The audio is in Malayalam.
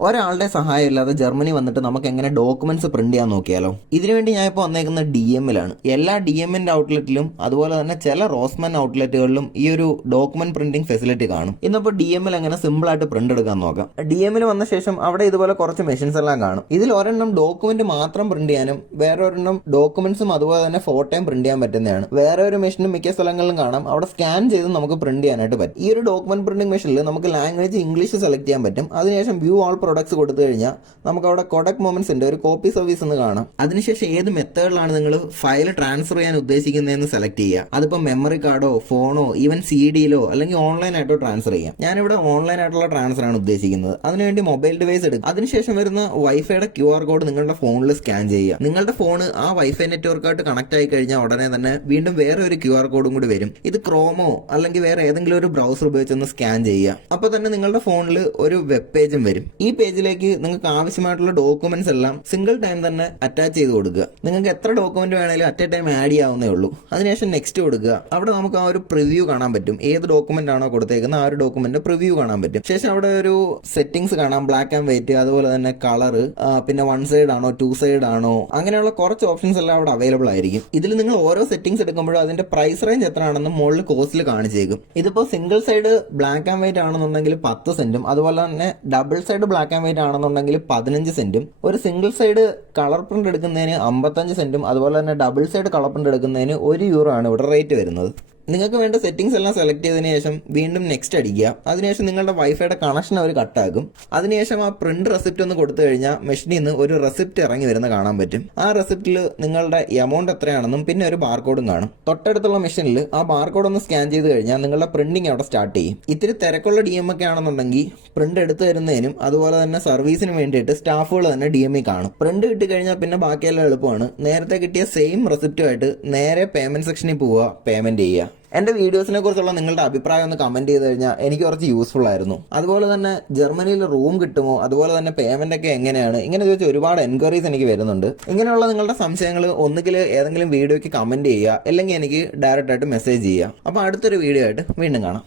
ഒരാളുടെ സഹായം ഇല്ലാതെ ജർമ്മനി വന്നിട്ട് നമുക്ക് എങ്ങനെ ഡോക്യുമെന്റ്സ് പ്രിന്റ് ചെയ്യാൻ നോക്കിയാലോ? ഇതിനുവേണ്ടി ഞാൻ ഇപ്പോൾ വന്നേക്കുന്ന DMലാണ്. എല്ലാ DMന്റെ ഔട്ട്ലെറ്റിലും അതുപോലെ തന്നെ ചില റോസ്മാൻ ഔട്ട്ലെറ്റുകളിലും ഈ ഒരു ഡോക്യുമെന്റ് പ്രിന്റിംഗ് ഫെസിലിറ്റി കാണും. ഇന്നിപ്പോൾ DMൽ എങ്ങനെ സിമ്പിൾ ആയിട്ട് പ്രിന്റ് എടുക്കാൻ നോക്കാം. DMൽ വന്ന ശേഷം അവിടെ ഇതുപോലെ കുറച്ച് മെഷീൻസ് എല്ലാം കാണും. ഇതിൽ ഒരെണ്ണം ഡോക്യുമെന്റ് മാത്രം പ്രിന്റ് ചെയ്യാനും വേറെ ഒരെണ്ണം ഡോക്യുമെന്റ്സും അതുപോലെ തന്നെ ഫോട്ടോയും പ്രിന്റ് ചെയ്യാൻ പറ്റുന്നതാണ്. വേറെ ഒരു മെഷീനും മിക്ക സ്ഥലങ്ങളിലും കാണാം, അവിടെ സ്കാൻ ചെയ്ത് നമുക്ക് പ്രിന്റ് ചെയ്യാനായിട്ട് പറ്റും. ഈ ഒരു ഡോക്യുമെന്റ് പ്രിന്റിംഗ് മെഷീനിൽ നമുക്ക് ലാംഗ്വേജ് ഇംഗ്ലീഷ് സെലക്ട് ചെയ്യാൻ പറ്റും. അതിനുശേഷം വ്യൂ ഓൾ പ്രൊഡക്ട്സ് കൊടുത്തു കഴിഞ്ഞാൽ നമുക്ക് അവിടെ കൊഡക് മൊമെന്റ്സിന്റെ ഒരു കോപ്പി സർവീസ് എന്ന് കാണാം. അതിനുശേഷം ഏത് മെത്തേഡിലാണ് നിങ്ങൾ ഫയൽ ട്രാൻസ്ഫർ ചെയ്യാൻ ഉദ്ദേശിക്കുന്നതെന്ന് സെലക്ട് ചെയ്യുക. അതിപ്പോൾ മെമ്മറി കാർഡോ ഫോണോ ഈവൻ CDയിലോ അല്ലെങ്കിൽ ഓൺലൈൻ ആയിട്ടോ ട്രാൻസ്ഫർ ചെയ്യാം. ഞാനിവിടെ ഓൺലൈൻ ആയിട്ടുള്ള ട്രാൻസ്ഫർ ആണ് ഉദ്ദേശിക്കുന്നത്. അതിനുവേണ്ടി മൊബൈൽ ഡിവൈസ് എടുക്കും. അതിനുശേഷം വരുന്ന വൈഫൈയുടെ QR കോഡ് നിങ്ങളുടെ ഫോണിൽ സ്കാൻ ചെയ്യുക. നിങ്ങളുടെ ഫോൺ ആ വൈഫൈ നെറ്റ്വർക്കായിട്ട് കണക്ട് ആയി കഴിഞ്ഞാൽ ഉടനെ തന്നെ വീണ്ടും വേറെ ഒരു QR കോഡും കൂടി വരും. ഇത് ക്രോമോ അല്ലെങ്കിൽ വേറെ ഏതെങ്കിലും ഒരു ബ്രൗസർ ഉപയോഗിച്ചൊന്ന് സ്കാൻ ചെയ്യുക. അപ്പോൾ തന്നെ നിങ്ങളുടെ ഫോണിൽ ഒരു വെബ് പേജും വരും. ഈ പേജിലേക്ക് നിങ്ങൾക്ക് ആവശ്യമായിട്ടുള്ള ഡോക്യുമെന്റ്സ് എല്ലാം സിംഗിൾ ടൈം തന്നെ അറ്റാച്ച് ചെയ്ത് കൊടുക്കുക. നിങ്ങൾക്ക് എത്ര ഡോക്യുമെന്റ് വേണേലും അറ്റ് എ ടൈം ആഡ് ചെയ്യാവുന്നേ ഉള്ളൂ. അതിനുശേഷം നെക്സ്റ്റ് കൊടുക്കുക. അവിടെ നമുക്ക് ആ ഒരു പ്രിവ്യൂ കാണാൻ പറ്റും. ഏത് ഡോക്യുമെന്റ് ആണോ കൊടുത്തേക്കുന്നത് ആ ഒരു ഡോക്യുമെന്റ് പ്രിവ്യൂ കാണാൻ പറ്റും. ശേഷം അവിടെ ഒരു സെറ്റിംഗ്സ് കാണാം, ബ്ലാക്ക് ആൻഡ് വൈറ്റ്, അതുപോലെ തന്നെ കളർ, പിന്നെ 1 സൈഡ് ആണോ 2 സൈഡ് ആണോ, അങ്ങനെയുള്ള കുറച്ച് ഓപ്ഷൻസ് എല്ലാം അവിടെ അവൈലബിൾ ആയിരിക്കും. ഇതിൽ നിങ്ങൾ ഓരോ സെറ്റിംഗ്സ് എടുക്കുമ്പോഴും അതിന്റെ പ്രൈസ് റേഞ്ച് എത്രയാണെന്ന് മുകളിൽ കോസ്റ്റിൽ കാണിച്ചേക്കും. ഇതിപ്പോൾ single side black and white ആണെന്നുണ്ടെങ്കിൽ 10 സെന്റും അതുപോലെ തന്നെ double side black and white ആണെന്നുണ്ടെങ്കിൽ 15 സെന്റും, ഒരു സിംഗിൾ സൈഡ് കളർ പ്രിന്റ് എടുക്കുന്നതിന് 55 സെന്റും അതുപോലെ തന്നെ ഡബിൾ സൈഡ് കളർ പ്രിന്റ് എടുക്കുന്നതിന് €1 ആണ് ഇവിടെ റേറ്റ് വരുന്നത്. നിങ്ങൾക്ക് വേണ്ട സെറ്റിംഗ്സ് എല്ലാം സെലക്ട് ചെയ്തതിനു ശേഷം വീണ്ടും നെക്സ്റ്റ് അടിക്കുക. അതിനുശേഷം നിങ്ങളുടെ വൈഫൈയുടെ കണക്ഷൻ അവർ കട്ടാക്കും. അതിനുശേഷം ആ പ്രിന്റ് റെസിപ്റ്റ് ഒന്ന് കൊടുത്തു കഴിഞ്ഞാൽ മെഷീനിൽ നിന്ന് ഒരു റെസിപ്റ്റ് ഇറങ്ങി വരുന്ന കാണാൻ പറ്റും. ആ റെസിപ്റ്റിൽ നിങ്ങളുടെ എമൗണ്ട് എത്രയാണെന്നും പിന്നെ ഒരു ബാർകോഡും കാണും. തൊട്ടടുത്തുള്ള മെഷീനിൽ ആ ബാർകോഡ് ഒന്ന് സ്കാൻ ചെയ്ത് കഴിഞ്ഞാൽ നിങ്ങളുടെ പ്രിന്റിംഗ് അവിടെ സ്റ്റാർട്ട് ചെയ്യും. ഇത്തിരി തിരക്കുള്ള DM ഒക്കെ ആണെന്നുണ്ടെങ്കിൽ പ്രിന്റ് എടുത്തു തരുന്നതിനും അതുപോലെ തന്നെ സർവീസിന് വേണ്ടിയിട്ട് സ്റ്റാഫുകൾ തന്നെ DM കാണും. പ്രിന്റ് കിട്ടി കഴിഞ്ഞാൽ പിന്നെ ബാക്കിയെല്ലാം എളുപ്പമാണ്. നേരത്തെ കിട്ടിയ സെയിം റെസിപ്റ്റുമായിട്ട് നേരെ പേയ്മെന്റ് സെക്ഷനിൽ പോവുക, പേയ്മെന്റ് ചെയ്യുക. എൻ്റെ വീഡിയോസിനെ കുറിച്ചുള്ള നിങ്ങളുടെ അഭിപ്രായം ഒന്ന് കമന്റ് ചെയ്ത് കഴിഞ്ഞാൽ എനിക്ക് കുറച്ച് യൂസ്ഫുൾ ആയിരുന്നു. അതുപോലെ തന്നെ ജർമ്മനിയിൽ റൂം കിട്ടുമോ, അതുപോലെ തന്നെ പേയ്മെന്റ് ഒക്കെ എങ്ങനെയാണ്, ഇങ്ങനെ ചോദിച്ച ഒരുപാട് എൻക്വയറീസ് എനിക്ക് വരുന്നുണ്ട്. ഇങ്ങനെയുള്ള നിങ്ങളുടെ സംശയങ്ങൾ ഒന്നുകിൽ ഏതെങ്കിലും വീഡിയോയ്ക്ക് കമന്റ് ചെയ്യുക, അല്ലെങ്കിൽ എനിക്ക് ഡയറക്റ്റ് ആയിട്ട് മെസ്സേജ് ചെയ്യുക. അപ്പോൾ അടുത്തൊരു വീഡിയോ ആയിട്ട് വീണ്ടും കാണാം.